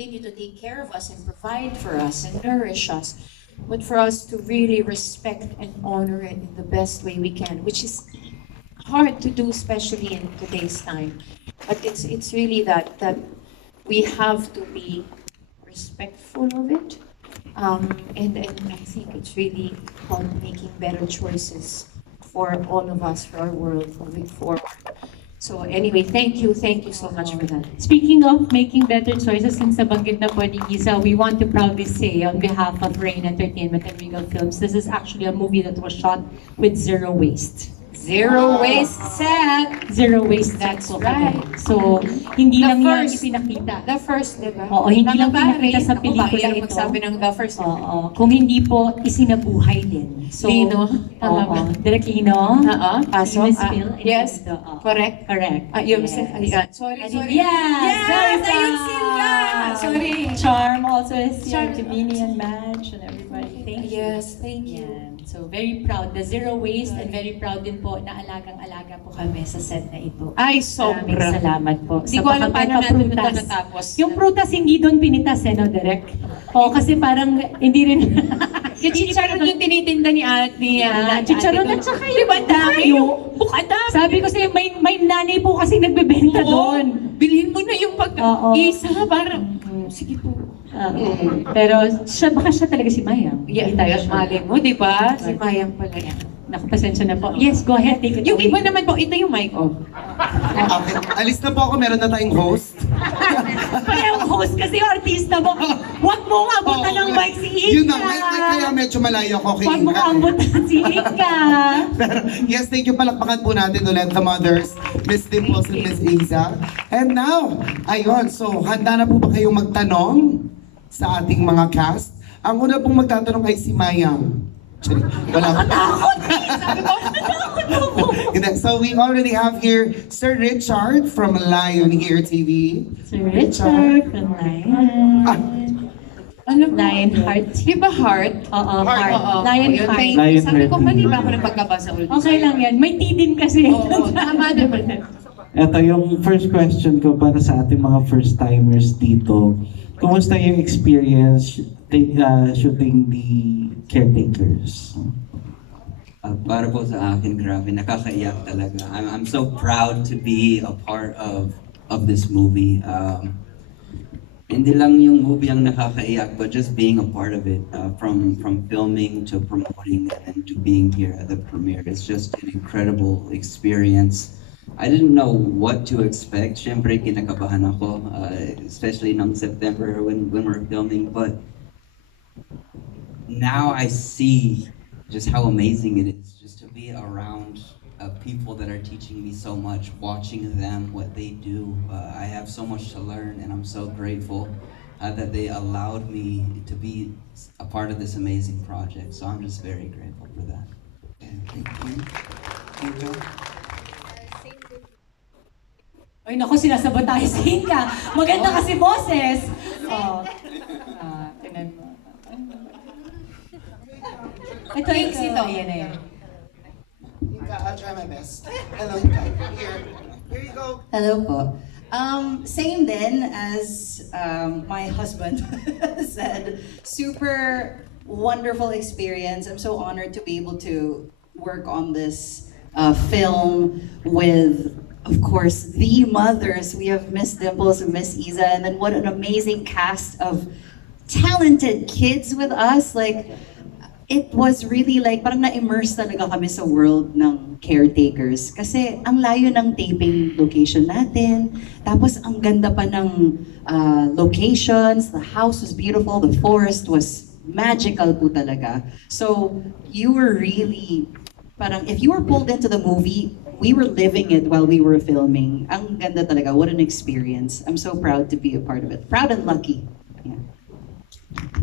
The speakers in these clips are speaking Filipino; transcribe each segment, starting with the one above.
continue to take care of us and provide for us and nourish us, but for us to really respect and honor it in the best way we can, which is hard to do, especially in today's time. But it's really that we have to be respectful of it, and I think it's really about making better choices for all of us, for our world moving forward. So anyway, thank you so much for that. Speaking of making better choices, since nabanggit na po ni Isa, we want to proudly say on behalf of Rain Entertainment and Regal Films, this is actually a movie that was shot with zero waste. Zero waste set. Zero waste, That's po right. kami. So, hindi The lang yan first. ipinakita. The first, di ba? Oo, hindi lang Tama ba, pinakita Ray? sa Ako, pelikula kaya ito. magsabi ng the first. Oo, kung hindi po isinabuhay din. So, Lino, tama oo, ba? Direk Lino. Oo, pasok. Miss Phil, and Yes, ito, oo. correct. Correct. Yung, Yes. sorry. Yes, Yes, very ayun proud. sila. Sorry. Charm also is here, Charm. Jiminy and Madge and everybody. Thank you. Yes, thank you. Yan. So, very proud. The zero waste and very proud din po na alagang-alaga po kami sa set na ito. Ay, Maraming sobra. salamat po. Hindi Sa ko alam paano natin ito pagkakaprutas. natapos. Yung prutas hindi doon pinitas no, Direk? Oo, kasi parang hindi rin... Yung chicharon yung tinitinda ni ate. Chicharon at saka yung Diba dami? bukayo. Bukadami. Sabi ko sa'yo, may nanay po kasi nagbebenta doon. Bilhin mo na yung Oo. pag-isa. Parang, sige po. Pero baka siya talaga si Mayang. Yeah, Hindi tayo sure. mali mo, di ba? Si Mayang pala yan. Naku, pasensya na po. Yes, go ahead, take it Yung away. iba naman po, ito yung mic off. Okay, alis na po ako. Meron na tayong host. Kaya yung host kasi yung artista mo, huwag mo nga abutan ng mic si Ika. Yun na, kaya medyo malayo ako kay Huwag mo Inka. abutan si Ika. Pero, yes, thank you. Palakpakan po natin ulit the mothers, Miss Dimples and Miss Isa. And now, ayun, so handa na po ba kayong magtanong sa ating mga cast? Ang una pong magtatanong ay si Mayang. Sorry, wala. Hindi. So we already have here Sir Richard from Lion Here TV. Sir Richard from Lion. Ano ba? Lionheart. Di ba heart? Oo, Oo, heart. Lionheart. thank you. Lion Sabi ko, Heart. mali ba ako nagpagkabasa ulit? Okay lang yan. May T din kasi. Oo, tama naman. Ito yung first question ko para sa ating mga first-timers dito. Kumusta yung experience shooting the Caretakers? Para po sa akin, grabe, nakakaiyak talaga. I'm so proud to be a part of this movie. Hindi lang yung movie ang nakakaiyak, but just being a part of it, from filming to promoting and to being here at the premiere. It's just an incredible experience. I didn't know what to expect. Siyempre, kinakabahan ako, especially nung September when we're filming. But now I see just how amazing it is just to be around people that are teaching me so much, watching them, what they do. I have so much to learn, and I'm so grateful that they allowed me to be a part of this amazing project. So I'm just very grateful for that. And thank you. Thank you. Ay naku, sinasabot tayo si Ika. Maganda kasi boses. Oh. Tingnan mo. Ito, Thanks ito. Ayan na yan. Inka, I'll try my best. Hello, Inka. Here you go. Hello po. Same then as my husband said, super wonderful experience. I'm so honored to be able to work on this film with, of course, the mothers. We have Miss Dimples and Miss Isa, and then what an amazing cast of talented kids with us. Like, it was really like, parang na-immerse talaga kami sa world ng Caretakers. Kasi ang layo ng taping location natin. Tapos ang ganda pa ng locations. The house was beautiful. The forest was magical po talaga. So, you were really, parang if you were pulled into the movie, we were living it while we were filming. Ang ganda talaga. What an experience. I'm so proud to be a part of it. Proud and lucky. Yeah.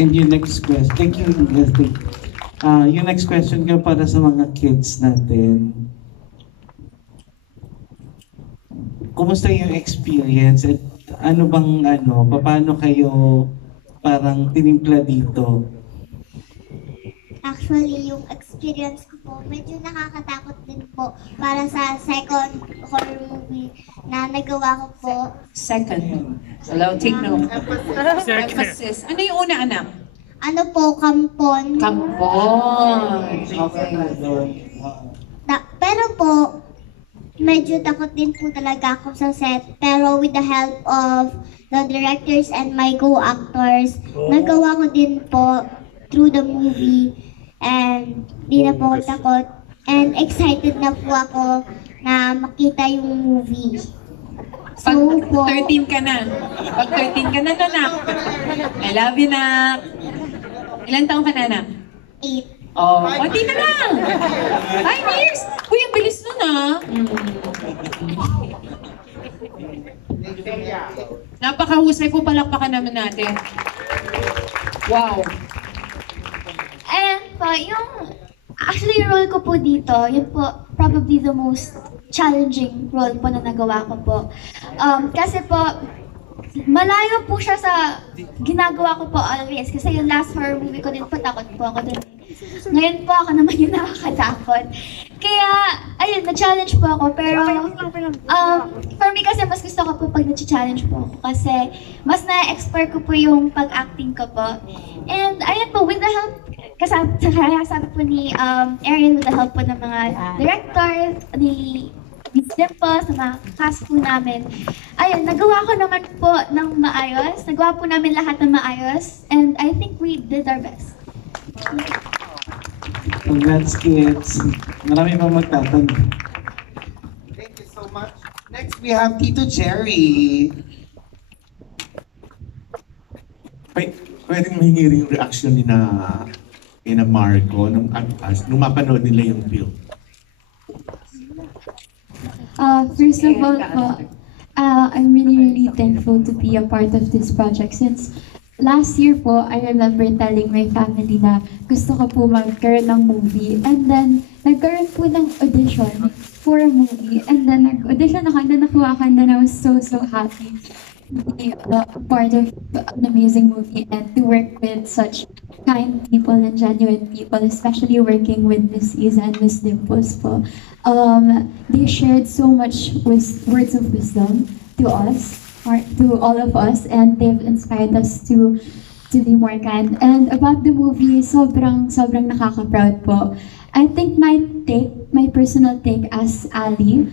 And yung next question, thank you. Yung next question ko para sa mga kids natin. Kumusta yung experience at ano bang paano kayo parang tinimpla dito? Actually, yung experience ko po, medyo nakakatakot din po para sa second horror movie na nagawa ko po. Second. Hello, take note. Emphasis. Ano yung una, anak? Ano po, Kampon. Kampon. Okay. Pero po, medyo takot din po talaga ako sa set. Pero with the help of the directors and my co-actors, nagawa ko din po through the movie. And di na po ako takot. And excited na po ako na makita yung movie. Pag So po, 13 ka na. Pag 13 ka na, anak. I love you, nak. Ilan taong ka na, anak? 8. Oh, konti na lang. 5 years. Uy, ang bilis nun, ah. Napakahusay po, palakpakan naman natin. Wow. And po, actually yung role ko po dito, yun po, probably the most challenging role po na nagawa ko po. Kasi po, malayo po siya sa ginagawa ko po always. Kasi yung last horror movie ko din po, takot po ako dun. Ngayon po ako naman yung nakakatakot. Kaya, ayun, na-challenge po ako. Pero, for me kasi mas gusto ko po pag na-challenge po ako. Kasi, mas na-explore ko po yung pag-acting ko po. And, ayun po, with the help, kaya sabi po ni Arian, with the help po ng mga director, ni Dimple, sa mga cast po namin. Ayun, nagawa ko naman po ng maayos. Nagawa po namin lahat ng maayos. And I think we did our best. Congrats, kids. Marami pang magtatanong. Thank you so much. Next, we have Tito Jerry. Pwedeng mahingi rin yung reaction ni na Marco nung mapanood nila yung film. First of all, I'm really thankful to be a part of this project since last year po, I remember telling my family na gusto ko po magkaroon ng movie. And then, nagkaroon po ng audition for a movie. And then, nag-audition ako and then nakuha ko and then I was so happy to be a part of an amazing movie and to work with such kind people and genuine people, especially working with Miss Isa and Miss Dimples po. They shared so much words of wisdom to us, or to all of us, and they've inspired us to be more kind. And about the movie, sobrang nakaka-proud po. I think my personal take as Ali,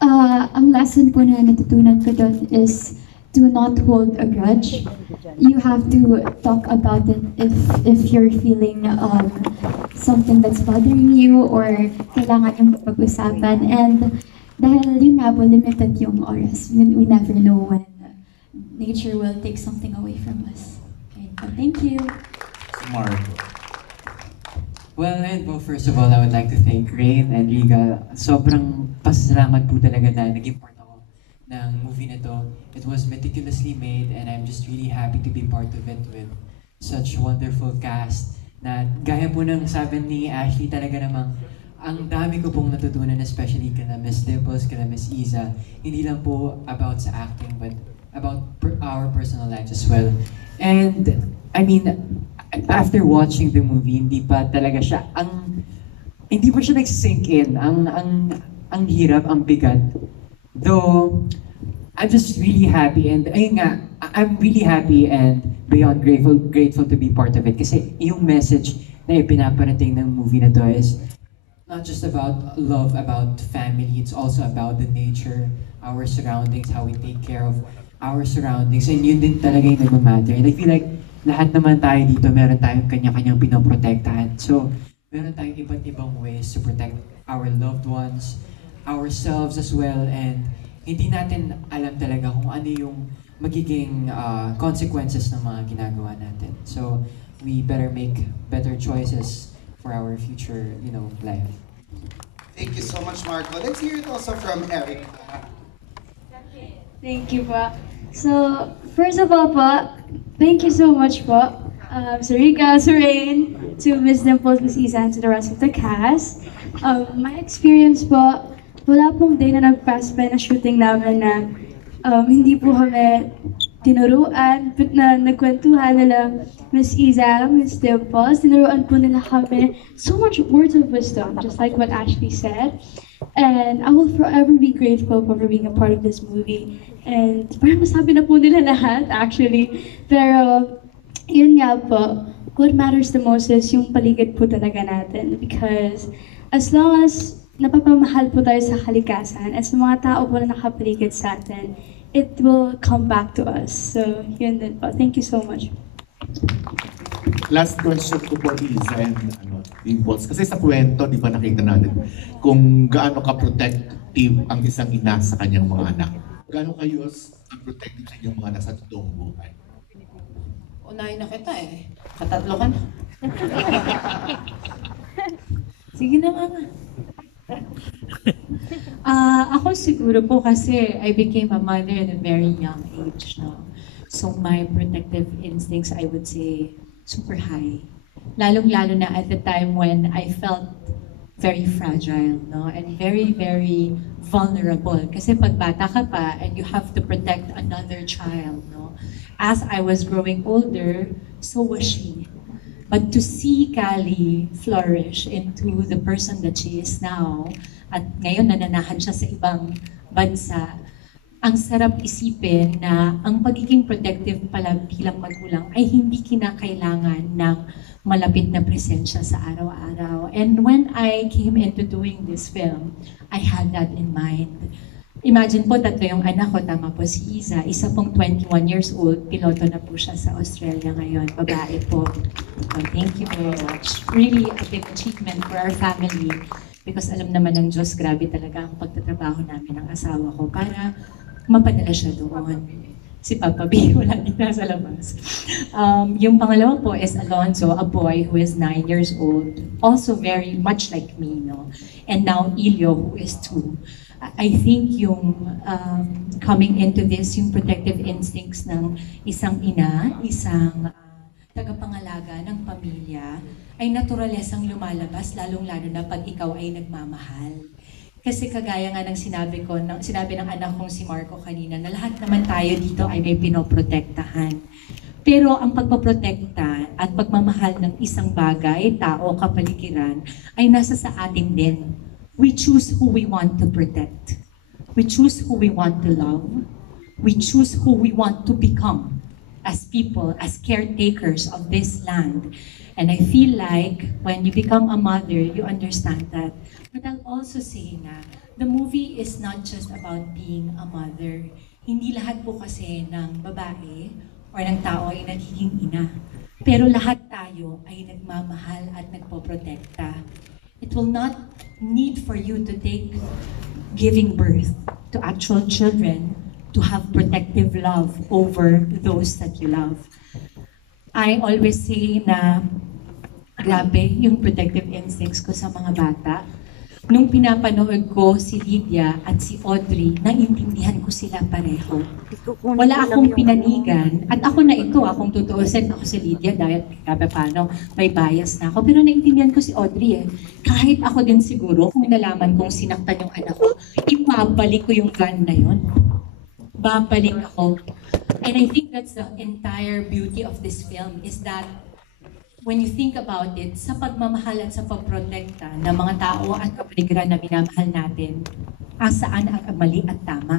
ang lesson po na natutunan ko doon is do not hold a grudge. You have to talk about it if you're feeling something that's bothering you or kailangan yung pag-usapan. And dahil yun nga po, limited yung oras. We never know when nature will take something away from us. Okay, so thank you. Marco. Well, and po, first of all, I would like to thank Rain and Riga. Sobrang pasalamat po talaga na naging part ako ng movie na to. It was meticulously made and I'm just really happy to be part of it with such wonderful cast na gaya po ng sabi ni Ashley, talaga namang ang dami ko pong natutunan, especially kana Miss Dimples, kana Miss Isa. Hindi lang po about sa acting but about our personal lives as well. And I mean, after watching the movie, hindi pa siya nag-sink in. Ang hirap, ang bigat. Though, I'm just really happy and ayun nga, I'm really happy and beyond grateful to be part of it. Kasi yung message na ipinaparating ng movie na to is not just about love, about family, it's also about the nature, our surroundings, how we take care of our surroundings, and yun din talaga yung nagmamatter. And I feel like lahat naman tayo dito, meron tayong kanya-kanyang pinoprotektahan. So, meron tayong iba't ibang ways to protect our loved ones, ourselves as well, and hindi natin alam talaga kung ano yung magiging consequences ng mga ginagawa natin. So, we better make better choices for our future, life. Thank you so much, Marco. Let's hear it also from Eric. Thank you po. So, first of all po, thank you so much po. Sir Rica, Sir Rain, to Miss Dimples, Miss Isa, and to the rest of the cast. My experience po, wala pong day na nag-pass by na shooting namin na hindi po kami tinuruan, na nagkwentuhan nila Miss Iza, Miss Dimples, tinuruan po nila kami so much words of wisdom, just like what Ashley said. And I will forever be grateful for being a part of this movie. And parang masabi na po nila lahat, actually. Pero, yun nga po, what matters the most is yung paligid po talaga natin. Because as long as napapamahal po tayo sa kalikasan at sa mga tao po na nakapaligid sa atin, it will come back to us. So, yun din po. Thank you so much. Last question ko po, Isa and Dimples. Kasi sa kwento, di ba nakita natin kung gaano ka-protective ang isang ina sa kanyang mga anak. Gaano kayo ka-protective sa inyong mga anak sa totoong buhay? Unahin na kita eh. Katatlo ka na. Sige na, mama. Ako siguro po kasi I became a mother at a very young age, no? So my protective instincts, I would say, super high. Lalong-lalo na at the time when I felt very fragile, no? And very, very vulnerable. Kasi pag bata ka pa and you have to protect another child, no? As I was growing older, so was she. But to see Callie flourish into the person that she is now, at ngayon nananahan siya sa ibang bansa, ang sarap isipin na ang pagiging protective pala bilang magulang ay hindi kinakailangan ng malapit na presensya sa araw-araw. And when I came into doing this film, I had that in mind. Imagine po, tatlo yung anak ko, tama po si Iza. Isa pong 21 years old, piloto na po siya sa Australia ngayon. Babae po. So, thank you very much. Really a big achievement for our family. Because alam naman ng Diyos, grabe talaga ang pagtatrabaho namin ng asawa ko para mapadala siya doon. Si Papa B, wala din nasa labas. Yung pangalawa po is Alonzo, a boy who is 9 years old. Also very much like me, no? And now Ilio, who is 2. I think yung coming into this, yung protective instincts ng isang ina, isang tagapangalaga ng pamilya, ay naturalesang lumalabas, lalong-lalo na pag ikaw ay nagmamahal. Kasi kagaya nga ng sinabi ng anak kong si Marco kanina, na lahat naman tayo dito ay may pinoprotektahan. Pero ang pagpaprotekta at pagmamahal ng isang bagay, tao, kapaligiran, ay nasa sa atin din. We choose who we want to protect. We choose who we want to love. We choose who we want to become as people, as caretakers of this land. And I feel like when you become a mother, you understand that. But I'll also say na, the movie is not just about being a mother. Hindi lahat po kasi ng babae or ng tao ay nagiging ina. Pero lahat tayo ay nagmamahal at nagpoprotekta. It will not need for you to take giving birth to actual children to have protective love over those that you love. I always say na grabe yung protective instincts ko sa mga bata. Nung pinapanood ko si Lydia at si Audrey, naintindihan ko sila pareho. Wala akong pinanigan. At ako na ito, akong tutuusin ako si Lydia dahil paano, may bias na ako. Pero naintindihan ko si Audrey eh. Kahit ako din siguro, kung nalaman kong sinaktan yung anak ko, ipabalik ko yung gun na yun. Babalik ako. And I think that's the entire beauty of this film is that when you think about it, sa pagmamahal at sa pagprotekta ng mga tao at kapaligiran na minamahal natin, asaan ang mali at tama?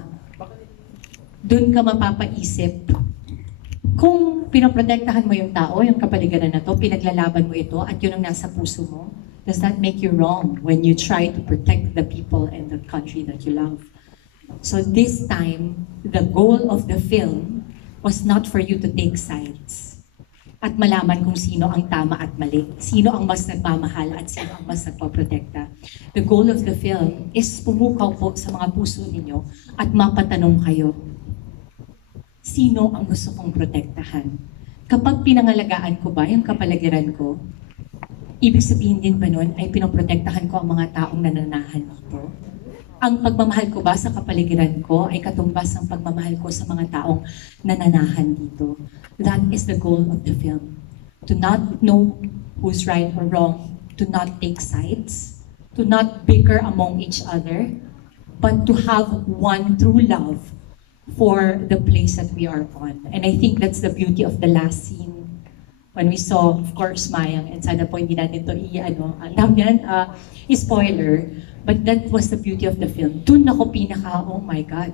Doon ka mapapaisip. Kung pinoprotektahan mo yung tao, yung kapaligiran na to, pinaglalaban mo ito at yun ang nasa puso mo, does that make you wrong when you try to protect the people and the country that you love? So this time, the goal of the film was not for you to take sides at malaman kung sino ang tama at mali, sino ang mas nagmamahal at sino ang mas nagpoprotekta. The goal of the film is pumukaw po sa mga puso ninyo at mapatanong kayo, sino ang gusto kong protektahan? Kapag pinangalagaan ko ba yung kapaligiran ko, ibig sabihin din ba nun ay pinoprotektahan ko ang mga taong nananahan dito? Ang pagmamahal ko ba sa kapaligiran ko ay katumbas ng pagmamahal ko sa mga taong nananahan dito? That is the goal of the film. To not know who's right or wrong, to not take sides, to not bicker among each other, but to have one true love for the place that we are on. And I think that's the beauty of the last scene when we saw, of course, Mayang, and sana po hindi natin to spoiler, but that was the beauty of the film. Dun ako pinaka, oh my God.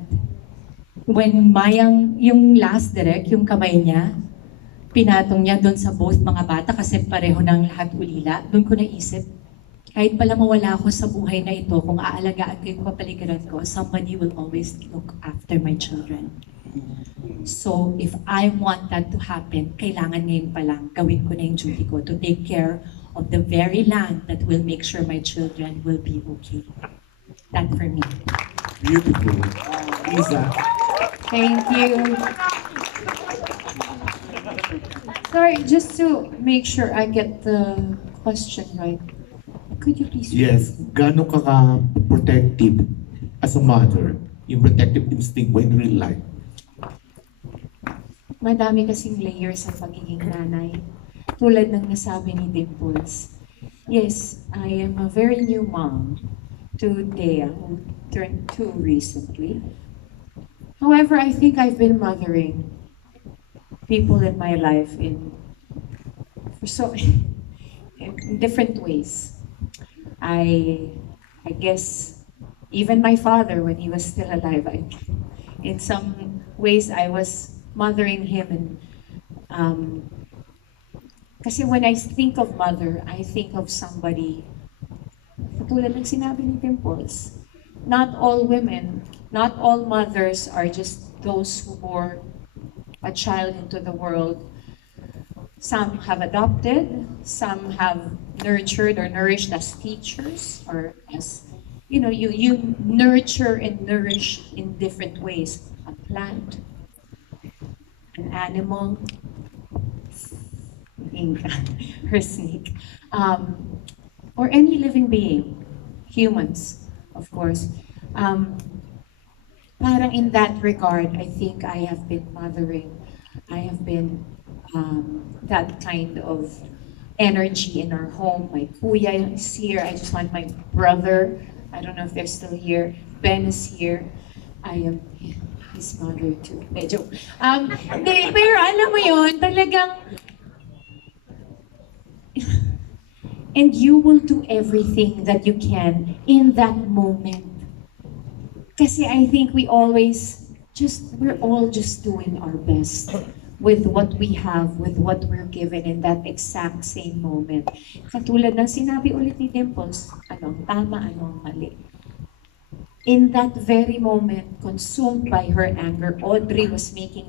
When Mayang, yung last direct, yung kamay niya, pinatong niya doon sa both mga bata kasi pareho ng lahat ulila, doon ko naisip, kahit pala mawala ako sa buhay na ito, kung aalagaan ko yung kapaligiran ko, somebody will always look after my children. So, if I want that to happen, kailangan ngayon pa lang gawin ko na yung duty ko to take care of the very land that will make sure my children will be okay. That for me. Beautiful. Isa. Thank you. Sorry, just to make sure I get the question right. Could you please Yes, gaano ka ka-protective as a mother, yung protective instinct mo in real life? Madami kasing layers sa pagiging nanay. Tulad ng nasabi ni Dimples. Yes, I am a very new mom to Dea, who turned 2 recently. However, I think I've been mothering people in my life in different ways. I guess even my father, when he was still alive, in some ways I was mothering him. And kasi when I think of mother, I think of somebody, katulad ng sinabi ni Dimples, not all women, not all mothers are just those who bore a child into the world. Some have adopted, some have nurtured or nourished as teachers, or as, you nurture and nourish in different ways. A plant, an animal, her snake, or any living being, humans, of course. Parang in that regard, I think I have been mothering. I have been that kind of energy in our home. My kuya is here. I just want my brother. I don't know if they're still here. Ben is here. I am his mother too. Medyo. Pero alam mo yun, talagang. And you will do everything that you can in that moment. Kasi I think we're all just doing our best with what we have, with what we're given in that exact same moment. Katulad ng sinabi ulit ni Dimples, anong tama, anong mali. In that very moment, consumed by her anger, Audrey was making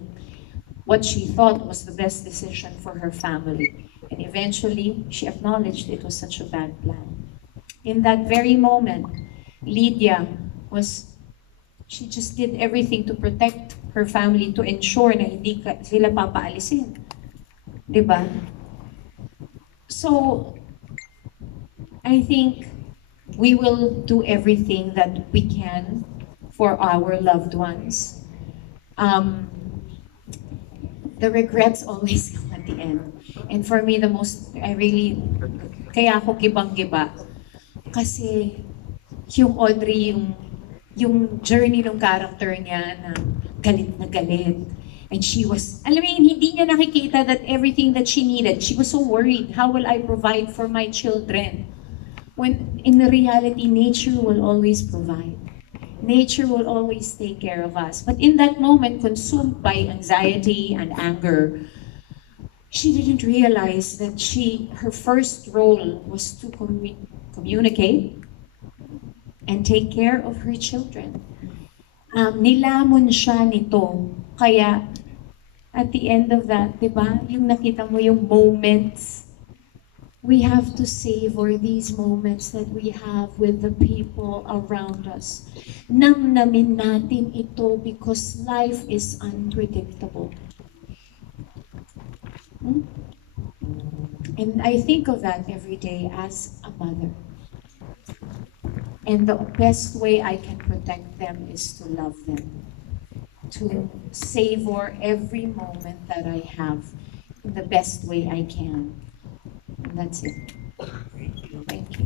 what she thought was the best decision for her family. And eventually, she acknowledged it was such a bad plan. In that very moment, Lydia she just did everything to protect her family, to ensure na hindi sila papaalisin. Diba? So, I think we will do everything that we can for our loved ones. The regrets always come at the end. And for me, kaya ako gibang-giba. Kasi yung Audrey, yung journey ng character niya na galit na galit. And she was, alam mo yun, hindi niya nakikita that everything that she needed, she was so worried, how will I provide for my children? When in reality, nature will always provide. Nature will always take care of us. But in that moment, consumed by anxiety and anger, she didn't realize that her first role was to communicate and take care of her children. Nilamon siya nito. Kaya, at the end of that, diba, yung nakita mo yung moments, we have to savor these moments that we have with the people around us. Namnamin natin ito because life is unpredictable. And I think of that every day as a mother. And the best way I can protect them is to love them, to savor every moment that I have in the best way I can. And that's it. Thank you.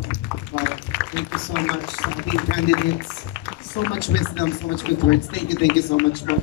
Wow. Thank you so much sa ating candidates. So much wisdom, so much good words. Thank you so much po.